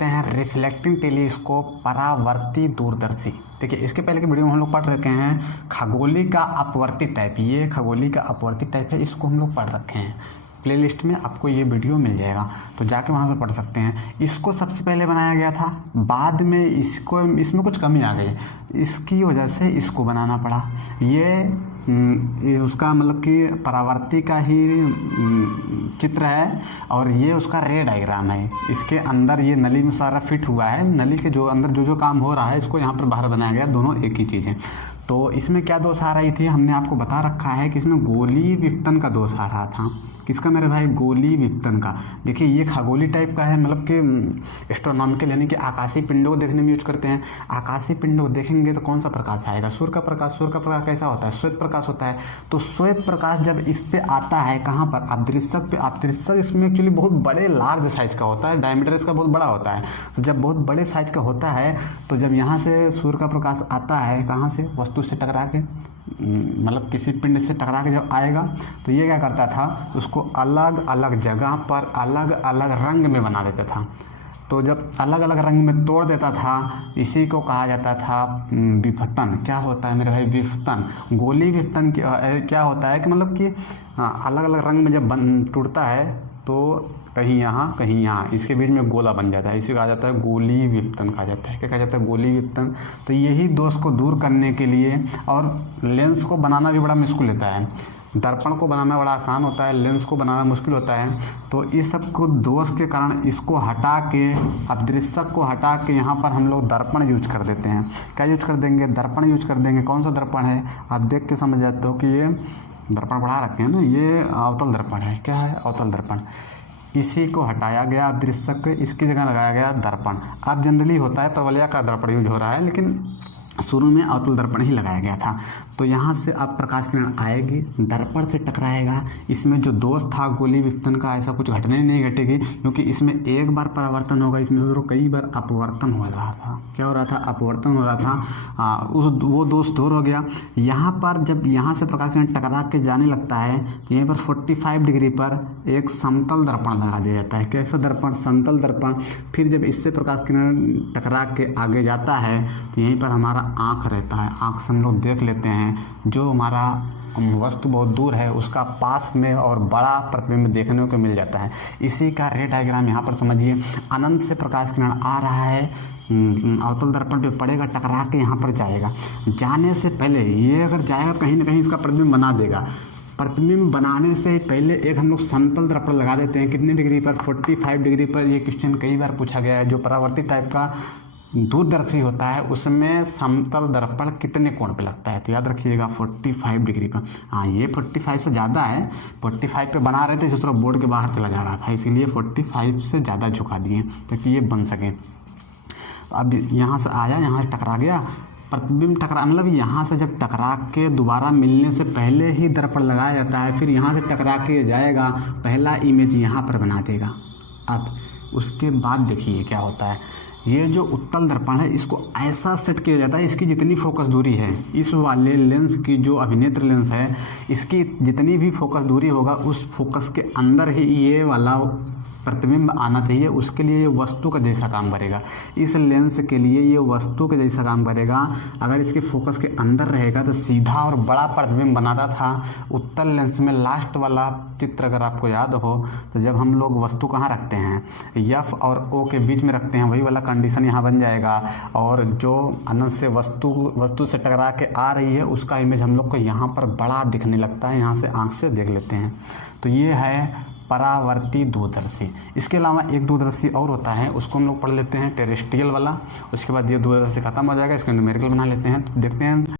पढ़ते हैं reflecting telescope, परावर्ती दूरदर्शी। देखिए इसके पहले की वीडियो में हम लोग पढ़ रखे हैं खगोली का अपवर्ती टाइप। ये खगोली का अपवर्ती टाइप है, इसको हम लोग पढ़ रखे हैं। प्लेलिस्ट में आपको ये वीडियो मिल जाएगा, तो जाके वहाँ से पढ़ सकते हैं। इसको सबसे पहले बनाया गया था, बाद में इसमें कुछ कमी आ गई, इसकी वजह से इसको बनाना पड़ा। ये उसका मतलब कि परावर्ती का ही चित्र है और ये उसका रे डायग्राम है। इसके अंदर ये नली में सारा फिट हुआ है, नली के जो अंदर जो काम हो रहा है इसको यहाँ पर बाहर बनाया गया, दोनों एक ही चीज़ है। तो इसमें क्या दोष आ रही थी, हमने आपको बता रखा है कि इसमें गोली विपतन का दोष आ रहा था। किसका मेरे भाई? गोली विपतन का। देखिए ये खगोली टाइप का है, मतलब कि एस्ट्रोनॉमिकल यानी कि आकाशीय पिंडों को देखने में यूज करते हैं। आकाशीय पिंडों को देखेंगे तो कौन सा प्रकाश आएगा? सूर्य का प्रकाश। सूर्य का प्रकाश कैसा होता है? श्वेत प्रकाश होता है। तो श्वेत प्रकाश जब इस पे आता है, कहाँ पर? अपदृश्यक पे। अपदृश्यक इसमें एक्चुअली बहुत बड़े लार्ज साइज का होता है, डायमीटर इसका बहुत बड़ा होता है। तो जब बहुत बड़े साइज का होता है तो जब यहाँ से सूर्य का प्रकाश आता है, कहाँ से? वस्तु से टकरा के, मतलब किसी पिंड से टकरा के जब आएगा तो ये क्या करता था, उसको अलग अलग जगह पर अलग अलग रंग में बना देता था। तो जब अलग अलग रंग में तोड़ देता था, इसी को कहा जाता था विपतन। क्या होता है मेरे भाई? विपतन। गोली विपतन क्या होता है कि मतलब कि अलग अलग रंग में जब टूटता है तो कहीं यहाँ इसके बीच में गोला बन जाता है, इसे कहा जाता है गोली विपतन कहा जाता है। क्या कहा जाता है? गोली विपतन। तो यही दोष को दूर करने के लिए, और लेंस को बनाना भी बड़ा मुश्किल होता है, दर्पण को बनाना बड़ा आसान होता है, लेंस को बनाना मुश्किल होता है। तो इस सब को दोष के कारण इसको हटा के, अपदृश्यक को हटा के यहाँ पर हम लोग दर्पण यूज कर देते हैं। क्या यूज कर देंगे? दर्पण यूज कर देंगे। कौन सा दर्पण है? आप देख के समझ जाते हो कि ये दर्पण बढ़ा रखे हैं ना, ये अवतल दर्पण है। क्या है? अवतल दर्पण। इसी को हटाया गया अपदृश्यक, इसकी जगह लगाया गया दर्पण। अब जनरली होता है परवलया का दर्पण यूज हो रहा है, लेकिन शुरू में अवतल दर्पण ही लगाया गया था। तो यहाँ से अब प्रकाश किरण आएगी, दर्पण से टकराएगा। इसमें जो दोष था गोली विपतन का, ऐसा कुछ घटना ही नहीं घटेगी, क्योंकि इसमें एक बार परावर्तन होगा, इसमें तो कई बार अपवर्तन हो रहा था। क्या हो रहा था? अपवर्तन हो रहा था। वो दोष दूर हो गया। यहाँ पर जब यहाँ से प्रकाश किरण टकरा के जाने लगता है तो यहीं पर 45 डिग्री पर एक समतल दर्पण लगा दिया जाता है। कैसा दर्पण? समतल दर्पण। फिर जब इससे प्रकाश किरण टकरा के आगे जाता है तो यहीं पर हमारा आँख रहता है। आँख से हम लोग देख लेते हैं जो हमारा वस्तु बहुत दूर है उसका पास में और बड़ा प्रतिबिंब देखने को मिल जाता है। इसी का रे डायग्राम यहाँ पर समझिए। अनंत से प्रकाश किरण आ रहा है, अवतल दर्पण पे पड़ेगा, टकरा के यहाँ पर जाएगा। जाने से पहले ये अगर जाएगा कहीं ना कहीं इसका प्रतिबिंब बना देगा। प्रतिबिंब बनाने से पहले एक हम लोग समतल दर्पण लगा देते हैं। कितने डिग्री पर? 45 डिग्री पर। ये क्वेश्चन कई बार पूछा गया है। जो परावर्ती टाइप का दूरदर्शी होता है उसमें समतल दर्पण कितने कोण पे लगता है? तो याद रखिएगा 45 डिग्री पर। हाँ, ये 45 से ज़्यादा है। 45 पे बना रहे थे, जिस तरह बोर्ड के बाहर चला जा रहा था, इसीलिए 45 से ज़्यादा झुका दिए ताकि ये बन सके। तो अब यहाँ से आया, यहाँ से टकरा गया, प्रतिबिंब टकरा, मतलब यहाँ से जब टकरा के दोबारा मिलने से पहले ही दर्पण लगाया जाता है। फिर यहाँ से टकरा के जाएगा, पहला इमेज यहाँ पर बना देगा। अब उसके बाद देखिए क्या होता है। ये जो उत्तल दर्पण है इसको ऐसा सेट किया जाता है, इसकी जितनी फोकस दूरी है, इस वाले लेंस की जो अभिनेत्र लेंस है, इसकी जितनी भी फोकस दूरी होगा उस फोकस के अंदर ही ये वाला प्रतिबिंब आना चाहिए। उसके लिए ये वस्तु का जैसा काम करेगा। इस लेंस के लिए ये वस्तु के जैसा काम करेगा। अगर इसके फोकस के अंदर रहेगा तो सीधा और बड़ा प्रतिबिंब बनाता था। उत्तल लेंस में लास्ट वाला चित्र अगर आपको याद हो तो जब हम लोग वस्तु कहाँ रखते हैं, एफ और ओ के बीच में रखते हैं, वही वाला कंडीशन यहाँ बन जाएगा। और जो अनंत से वस्तु से टकरा के आ रही है उसका इमेज हम लोग को यहाँ पर बड़ा दिखने लगता है। यहाँ से आँख से देख लेते हैं। तो ये है परावर्ती दूरदर्शी। इसके अलावा एक दूरदर्शी और होता है, उसको हम लोग पढ़ लेते हैं, टेरेस्ट्रियल वाला। उसके बाद ये दूरदर्शी खत्म हो जाएगा, इसके न्यूमेरिकल बना लेते हैं। तो देखते हैं